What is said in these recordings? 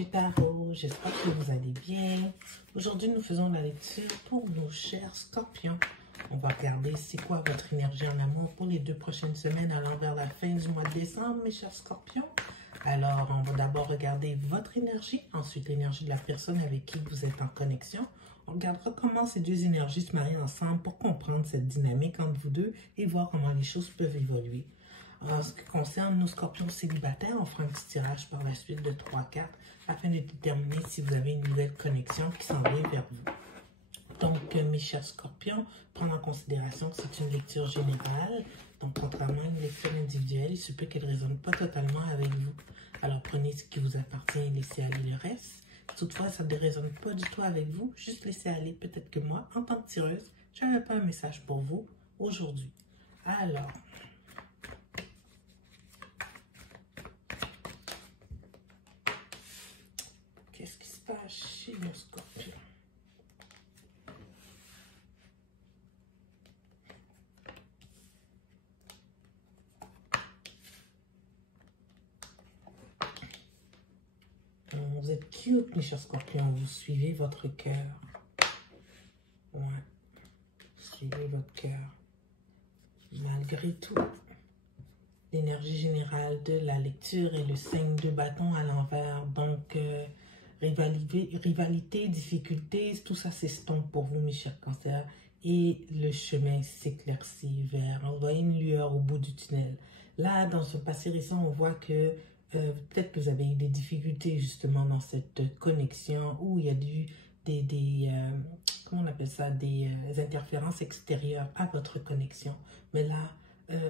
Énergie Tarot, j'espère que vous allez bien. Aujourd'hui, nous faisons la lecture pour nos chers scorpions. On va regarder c'est quoi votre énergie en amour pour les 2 prochaines semaines allant vers la fin du mois de décembre, mes chers scorpions. Alors, on va d'abord regarder votre énergie, ensuite l'énergie de la personne avec qui vous êtes en connexion. On regardera comment ces deux énergies se marient ensemble pour comprendre cette dynamique entre vous deux et voir comment les choses peuvent évoluer. En ce qui concerne nos scorpions célibataires, on fera un petit tirage par la suite de 3 cartes afin de déterminer si vous avez une nouvelle connexion qui s'en vient vers vous. Donc, mes chers scorpions, prendre en considération que c'est une lecture générale. Donc, contrairement à une lecture individuelle, il se peut qu'elle ne résonne pas totalement avec vous. Alors, prenez ce qui vous appartient et laissez aller le reste. Toutefois, ça ne résonne pas du tout avec vous, juste laissez aller. Peut-être que moi, en tant que tireuse, je n'avais pas un message pour vous aujourd'hui. Alors, qu'est-ce qui se passe chez nos scorpions? Vous êtes cute, mes chers scorpions. Vous suivez votre cœur. Ouais. Suivez votre cœur. Malgré tout, l'énergie générale de la lecture est le 5 de bâton à l'envers. Donc, rivalité, difficulté, tout ça s'estompe pour vous, mes chers cancers. Et le chemin s'éclaircit vers, on voit une lueur au bout du tunnel. Là, dans ce passé récent, on voit que peut-être que vous avez eu des difficultés justement dans cette connexion où il y a comment on appelle ça, des interférences extérieures à votre connexion. Mais là,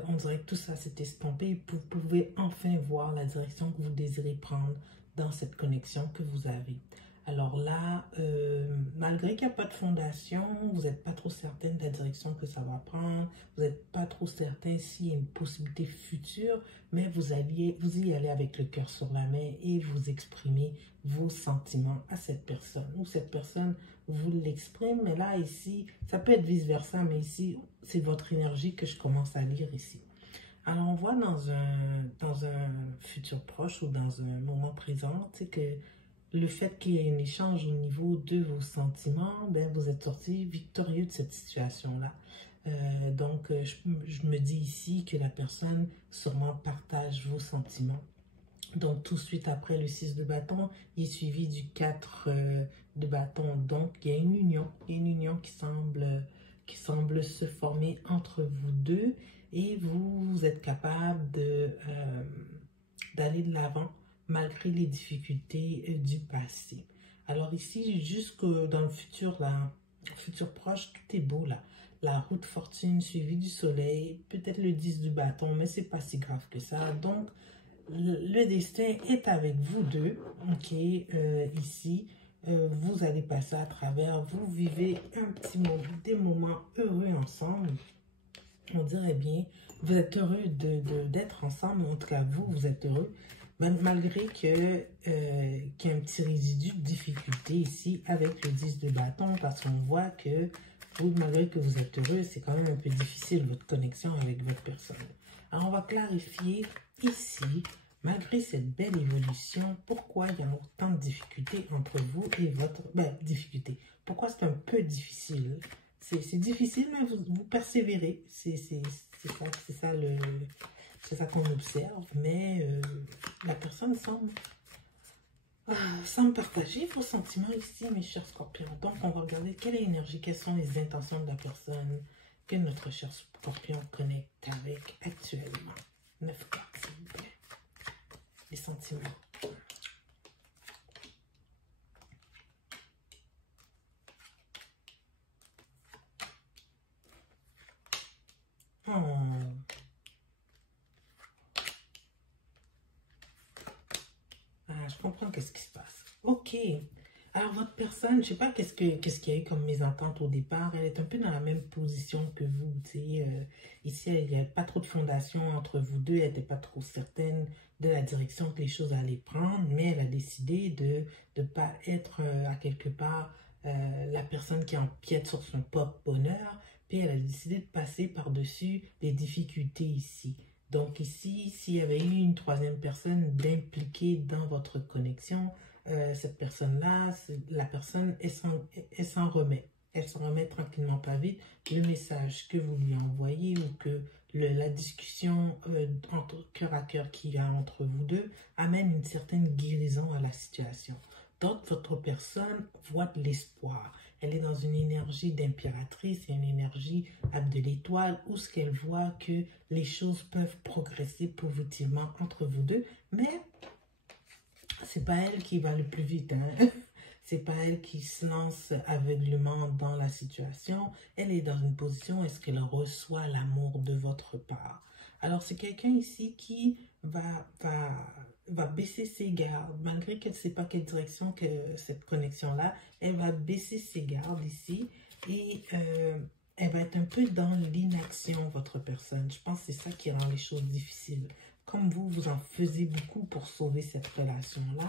on dirait que tout ça s'est estompé. Vous pouvez enfin voir la direction que vous désirez prendre dans cette connexion que vous avez. Alors là, malgré qu'il n'y a pas de fondation, vous n'êtes pas trop certain de la direction que ça va prendre, vous n'êtes pas trop certain s'il y a une possibilité future, mais vous y allez avec le cœur sur la main et vous exprimez vos sentiments à cette personne. Ou cette personne vous l'exprime, mais là, ici, ça peut être vice-versa, mais ici, c'est votre énergie que je commence à lire ici. Alors, on voit dans un futur proche ou dans un moment présent, c'est que le fait qu'il y ait un échange au niveau de vos sentiments, ben, vous êtes sorti victorieux de cette situation-là. Donc, je me dis ici que la personne sûrement partage vos sentiments. Donc, tout de suite après le 6 de bâton, il est suivi du 4 de bâton. Donc, il y a une union qui semble se former entre vous deux et vous êtes capable d'aller de l'avant malgré les difficultés du passé. Alors ici, jusque dans le futur, là, futur proche, tout est beau là. La roue de fortune suivie du soleil, peut-être le 10 du bâton, mais c'est pas si grave que ça. Donc, le destin est avec vous deux, ok, ici. Vous allez passer à travers, vous vivez des moments heureux ensemble. On dirait bien, vous êtes heureux d'être ensemble, en tout cas vous êtes heureux. Même malgré qu'il y a un petit résidu de difficulté ici avec le 10 de bâton, parce qu'on voit que vous, malgré que vous êtes heureux, c'est quand même un peu difficile votre connexion avec votre personne. Alors on va clarifier ici, malgré cette belle évolution, pourquoi il y a autant de difficultés entre vous et votre... difficulté. Pourquoi c'est un peu difficile? C'est difficile, mais vous persévérez. C'est ça qu'on observe, mais la personne semble partager vos sentiments ici, mes chers scorpions. Donc, on va regarder quelle est l'énergie, quelles sont les intentions de la personne que notre cher scorpion connecte avec actuellement. 9 cartes, s'il vous plaît. Les sentiments. Je comprends qu'est-ce qui se passe. Ok. Alors, votre personne, je ne sais pas qu'est-ce qu'il y a eu comme mésentente au départ. Elle est un peu dans la même position que vous. Ici, il n'y a pas trop de fondation entre vous deux. Elle n'était pas trop certaine de la direction que les choses allaient prendre. Mais elle a décidé de ne pas être à quelque part la personne qui empiète sur son propre bonheur. Puis elle a décidé de passer par-dessus les difficultés ici. Donc ici, s'il y avait eu une troisième personne d'impliquer dans votre connexion, cette personne-là, la personne, elle s'en remet. Elle s'en remet tranquillement, pas vite. Le message que vous lui envoyez ou que la discussion entre cœur à cœur qu'il y a entre vous deux amène une certaine guérison à la situation. Donc, votre personne voit de l'espoir. Elle est dans une énergie d'impératrice et une énergie de l'étoile où ce qu'elle voit que les choses peuvent progresser positivement entre vous deux. Mais c'est pas elle qui va le plus vite, hein? C'est pas elle qui se lance aveuglément dans la situation. Elle est dans une position où est-ce qu'elle reçoit l'amour de votre part. Alors, c'est quelqu'un ici qui va baisser ses gardes, malgré qu'elle ne sait pas quelle direction que cette connexion-là, elle va baisser ses gardes ici et elle va être un peu dans l'inaction, votre personne. Je pense que c'est ça qui rend les choses difficiles. Comme vous en faisiez beaucoup pour sauver cette relation-là,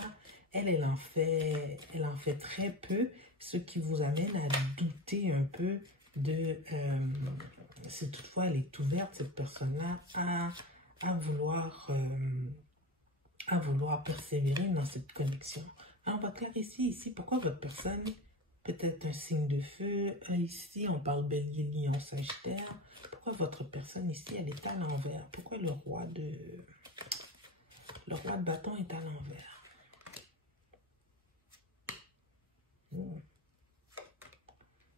elle en fait très peu, ce qui vous amène à douter un peu de, si toutefois elle est ouverte, cette personne-là, à vouloir persévérer dans cette connexion. Alors, on va clarifier ici pourquoi votre personne peut-être un signe de feu. Ici, on parle bélier, lion, sagittaire. Pourquoi votre personne ici, elle est à l'envers? Pourquoi le roi de bâton est à l'envers?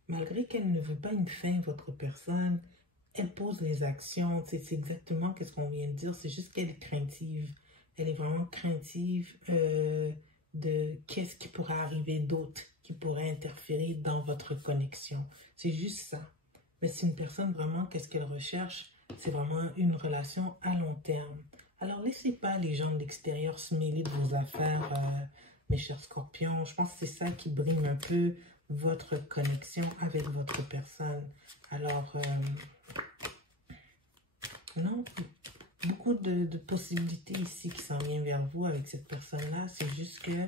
Malgré qu'elle ne veut pas une fin, votre personne, elle pose les actions. C'est exactement ce qu'on vient de dire. C'est juste qu'elle est craintive. Elle est vraiment craintive de qu'est-ce qui pourrait arriver d'autre qui pourrait interférer dans votre connexion. C'est juste ça. Mais c'est une personne vraiment, qu'est-ce qu'elle recherche? C'est vraiment une relation à long terme. Alors, laissez pas les gens de l'extérieur se mêler de vos affaires, mes chers scorpions. Je pense que c'est ça qui brime un peu votre connexion avec votre personne. Alors, non, beaucoup de possibilités ici qui s'en viennent vers vous avec cette personne-là. C'est juste que,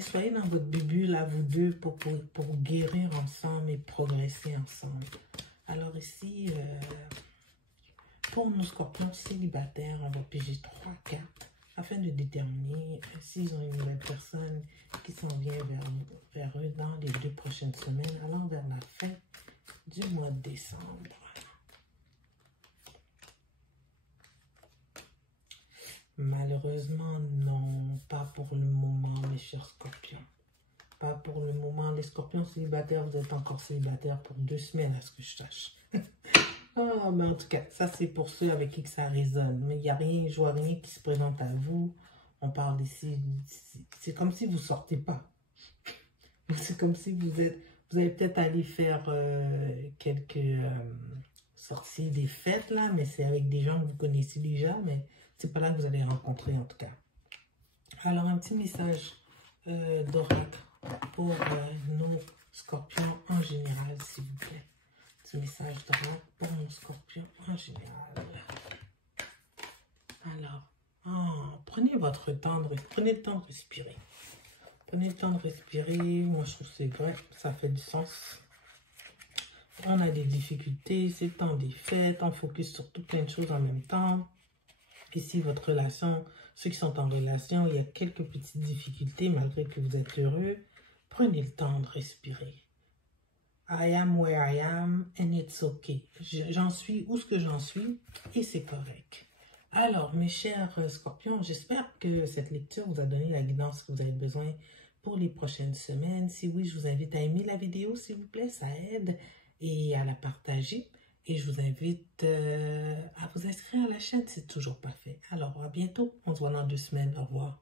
soyez dans votre bulle à vous deux pour guérir ensemble et progresser ensemble. Alors ici, pour nos scorpions célibataires, on va piger 3 cartes afin de déterminer s'ils ont une nouvelle personne qui s'en vient vers eux dans les 2 prochaines semaines, allant vers la fin du mois de décembre. Malheureusement, non, pas pour le moment, mes chers scorpions. Pas pour le moment. Les scorpions célibataires, vous êtes encore célibataires pour 2 semaines, à ce que je sache. Oh, mais en tout cas, ça c'est pour ceux avec qui que ça résonne. Mais il n'y a rien, je vois rien qui se présente à vous. On parle ici, c'est comme si vous ne sortez pas. C'est comme si vous allez peut-être aller faire quelques sorties des fêtes là, mais c'est avec des gens que vous connaissez déjà, mais c'est pas là que vous allez rencontrer en tout cas. Alors un petit message d'oracle pour nos scorpions en général, s'il vous plaît. Petit message d'oracle pour nos scorpions en général. Alors, prenez votre temps, prenez le temps de respirer. Prenez le temps de respirer. Moi, je trouve que c'est vrai, ça fait du sens. On a des difficultés, c'est le temps des fêtes, on focus sur tout plein de choses en même temps. Ici, votre relation, ceux qui sont en relation, il y a quelques petites difficultés malgré que vous êtes heureux. Prenez le temps de respirer. I am where I am and it's okay. J'en suis où ce que j'en suis et c'est correct. Alors, mes chers scorpions, j'espère que cette lecture vous a donné la guidance que vous avez besoin pour les prochaines semaines. Si oui, je vous invite à aimer la vidéo, s'il vous plaît, ça aide, et à la partager. Et je vous invite à vous inscrire à la chaîne, c'est toujours pas fait. Alors, à bientôt. On se voit dans 2 semaines. Au revoir.